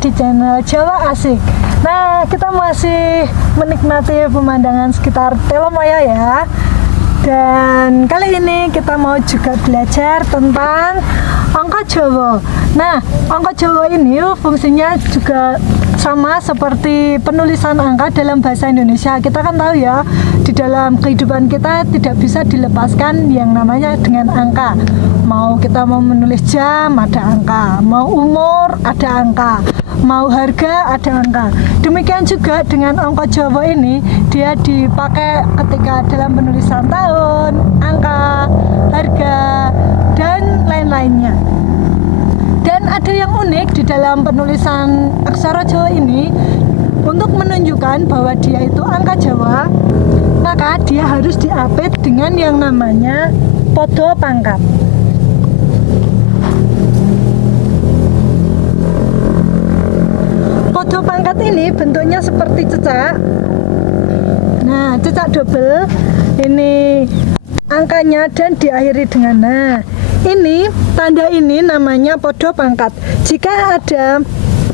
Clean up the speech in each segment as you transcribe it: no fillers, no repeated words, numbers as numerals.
di channel Jawa Asik. Nah, kita masih menikmati pemandangan sekitar Telomoyo ya. Dan kali ini kita mau juga belajar tentang angka Jawa. Nah, angka Jawa ini fungsinya juga sama seperti penulisan angka dalam bahasa Indonesia. Kita kan tahu ya, di dalam kehidupan kita tidak bisa dilepaskan yang namanya dengan angka. Kita mau menulis jam, ada angka. Mau umur, ada angka. Mau harga, ada angka. Demikian juga dengan angka Jawa ini, dia dipakai ketika dalam penulisan tahun, angka, harga, dan lain-lainnya. Dan ada yang unik di dalam penulisan aksara Jawa ini, untuk menunjukkan bahwa dia itu angka Jawa, maka dia harus diapit dengan yang namanya podo pangkat. Podo pangkat ini bentuknya seperti cecak. Nah, cecak double ini angkanya dan diakhiri dengan nah. Ini tanda ini namanya podo pangkat. Jika ada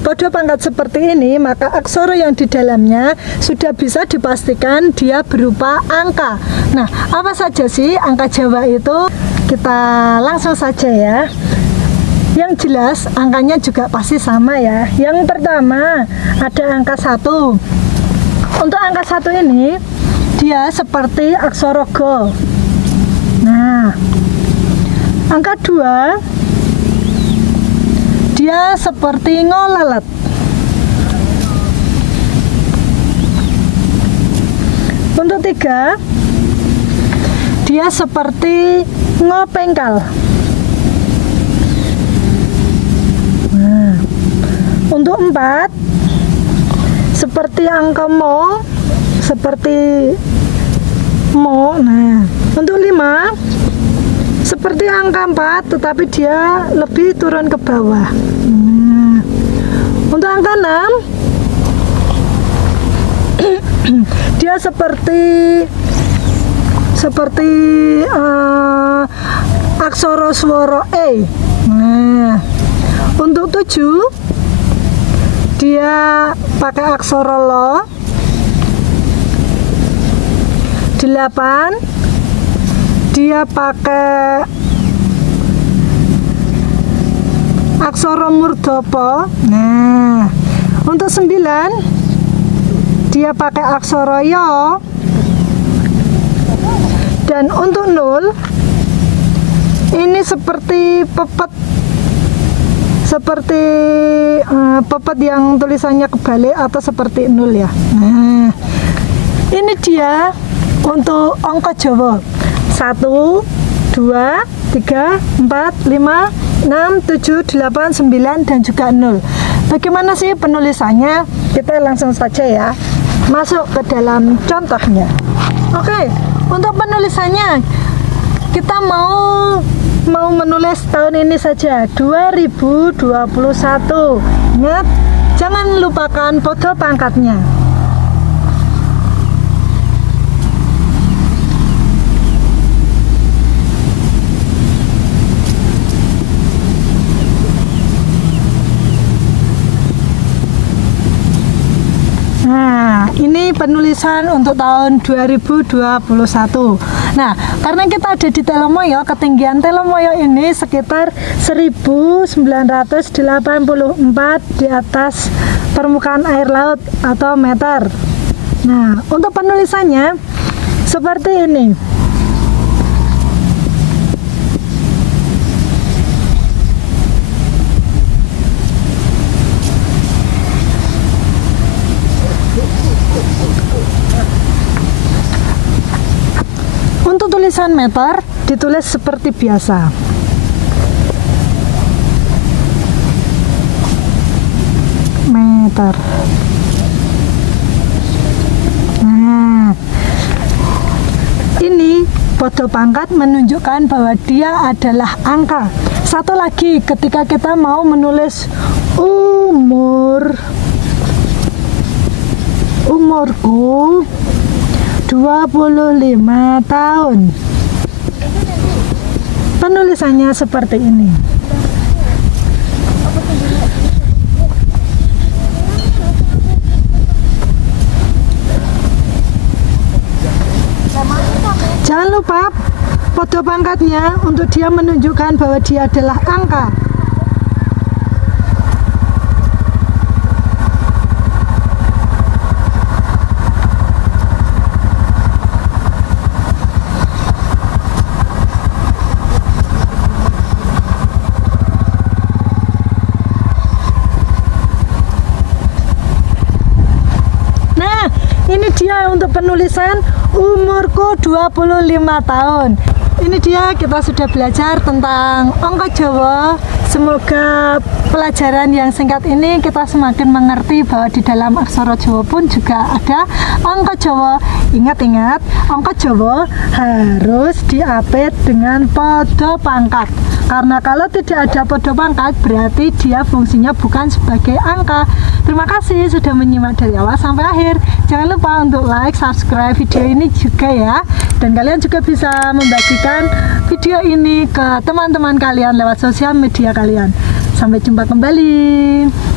podo pangkat seperti ini, maka aksara yang di dalamnya sudah bisa dipastikan dia berupa angka. Nah, apa saja sih angka Jawa itu? Kita langsung saja ya. Yang jelas angkanya juga pasti sama ya. Yang pertama ada angka 1. Untuk angka 1 ini dia seperti aksara Ga. Nah, angka 2 dia seperti ngolalet. Untuk 3 dia seperti ngopengkal. Nah, untuk 4 seperti angka mo, seperti mo. Nah, untuk 5 seperti angka 4 tetapi dia lebih turun ke bawah. Nah, untuk angka 6 dia seperti aksara swara E. Nah, untuk 7 dia pakai aksara Lo. 8 dia pakai aksara murdhapa. Nah, untuk 9 dia pakai aksara Ya. Dan untuk 0 ini seperti pepet, pepet yang tulisannya kebalik atau seperti 0 ya. Nah, ini dia untuk angka Jawa. 1, 2, 3, 4, 5, 6, 7, 8, 9 dan juga 0. Bagaimana sih penulisannya? Kita langsung saja ya masuk ke dalam contohnya. Oke, untuk penulisannya kita mau menulis tahun ini saja, 2021. Ingat, jangan lupakan podo pangkatnya. Nah, ini penulisan untuk tahun 2021. Nah, karena kita ada di Telomoyo, ketinggian Telomoyo ini sekitar 1984 di atas permukaan air laut atau meter. Nah, untuk penulisannya seperti ini. Untuk tulisan meter ditulis seperti biasa. Meter. Nah, ini podo pangkat menunjukkan bahwa dia adalah angka. Satu lagi, ketika kita mau menulis umurku 25 tahun. Penulisannya seperti ini. podo pangkatnya untuk dia menunjukkan bahwa dia adalah angka. Ini dia untuk penulisan umurku 25 tahun. Ini dia, kita sudah belajar tentang angka Jawa. Semoga pelajaran yang singkat ini kita semakin mengerti bahwa di dalam aksara Jawa pun juga ada angka Jawa. Ingat-ingat, angka Jawa harus diapit dengan podo pangkat. Karena kalau tidak ada podo pangkat, berarti dia fungsinya bukan sebagai angka. Terima kasih sudah menyimak dari awal sampai akhir. Jangan lupa untuk like, subscribe video ini juga ya. Dan kalian juga bisa membagikan video ini ke teman-teman kalian lewat sosial media kalian. Sampai jumpa kembali.